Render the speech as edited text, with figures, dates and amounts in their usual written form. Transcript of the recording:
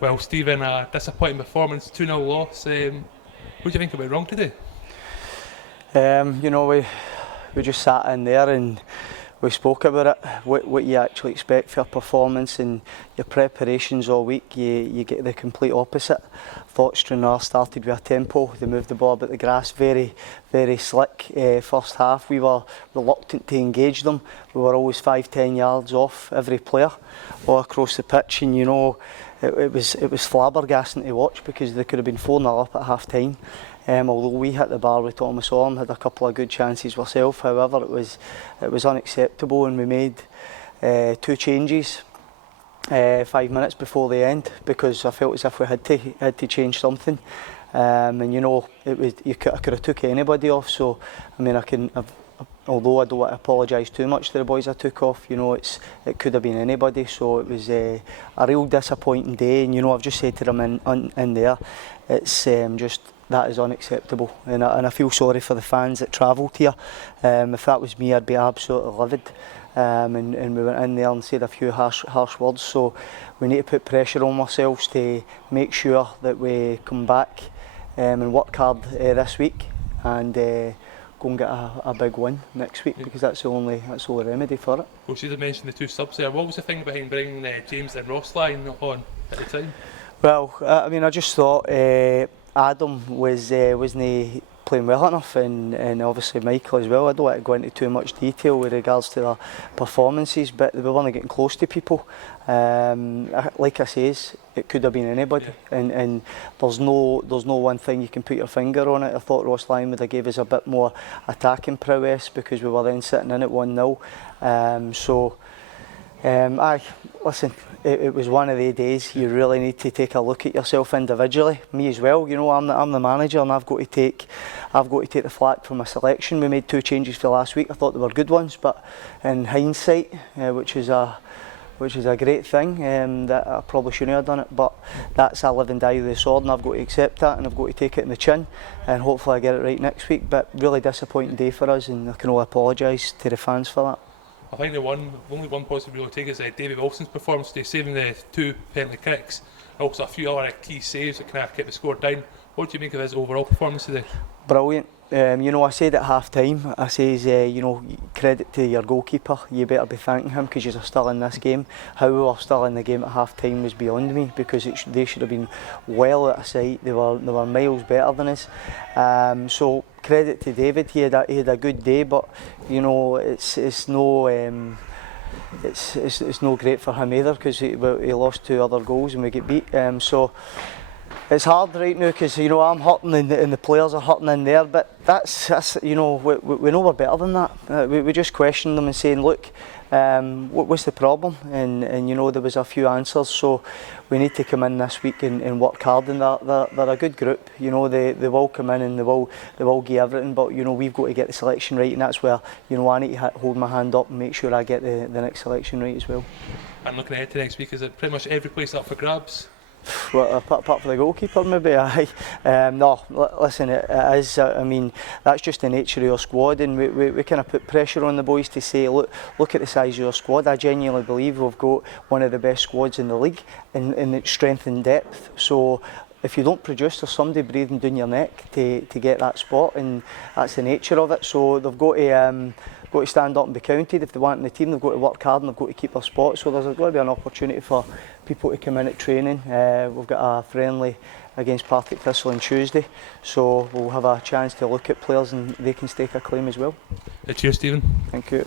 Well, Stephen, a disappointing performance, 2-0 loss. What do you think went wrong today? We just sat in there and we spoke about it, what you actually expect for a performance, and your preparations all week, you get the complete opposite. Thought Stranraer started with a tempo, they moved the ball about the grass, very, very slick. First half we were reluctant to engage them, we were always 5-10 yards off every player all across the pitch, and it was flabbergasting to watch because they could have been 4-0 up at half time. Although we hit the bar with Thomas Orme, had a couple of good chances ourselves, however it was unacceptable, and we made 2 changes 5 minutes before the end because I felt as if we had to change something. I could have took anybody off, so I mean although I don't want to apologise too much to the boys I took off, it could have been anybody, so it was a real disappointing day, and I've just said to them in there, it's just that is unacceptable, and I feel sorry for the fans that travelled here. If that was me, I'd be absolutely livid. And we went in there and said a few harsh words, so we need to put pressure on ourselves to make sure that we come back and work hard this week and go and get a big win next week, because that's the only remedy for it. Well, you did mention the 2 subs there. What was the thing behind bringing James and Rossline on at the time? Well, I just thought Adam wasn't playing well enough, and obviously Michael as well. I don't want to go into too much detail with regards to their performances, but they weren't getting close to people. Like I says, it could have been anybody, and there's no one thing you can put your finger on it. I thought Rossline would have gave us a bit more attacking prowess because we were then sitting in at 1-0. Listen, it was one of the days you really need to take a look at yourself individually. Me as well, I'm the manager, and I've got to take the flak for my selection. We made 2 changes for last week. I thought they were good ones, but in hindsight, which is a great thing, that I probably shouldn't have done it, but that's a live and die with the sword, and I've got to accept that, and I've got to take it in the chin, and hopefully I get it right next week. But really disappointing day for us, and I can only apologise to the fans for that. I think the only one positive we'll take is David Wilson's performance today, saving the 2 penalty kicks, also a few other key saves that kind of kept the score down. What do you make of his overall performance today? Brilliant. I said at half time, I says, credit to your goalkeeper, you better be thanking him because you're still in this game. How we were still in the game at half time was beyond me, because they should have been well out of sight. They were miles better than us. So credit to David, he had a good day, but it's no great for him either, because he lost 2 other goals and we get beat. So it's hard right now because I'm hurting and the players are hurting in there, but that's we know we're better than that. We just question them and saying, look, what's the problem? And there was a few answers, so we need to come in this week and work hard. And they're a good group. They will come in and they will give everything, but we've got to get the selection right, and that's where I need to hold my hand up and make sure I get the next selection right as well. And looking ahead to next week, is it pretty much every place up for grabs? Well, apart from the goalkeeper, maybe. No, listen, it is. That's just the nature of your squad, and we kind of put pressure on the boys to say, look at the size of your squad. I genuinely believe we've got one of the best squads in the league in its strength and depth. So if you don't produce, there's somebody breathing down your neck to get that spot, and that's the nature of it. So they've got to stand up and be counted. If they want in the team, they've got to work hard and they've got to keep their spot. So there's going to be an opportunity for people to come in at training. We've got a friendly against Partick Thistle on Tuesday, so we'll have a chance to look at players and they can stake a claim as well. Cheers, Stephen. Thank you.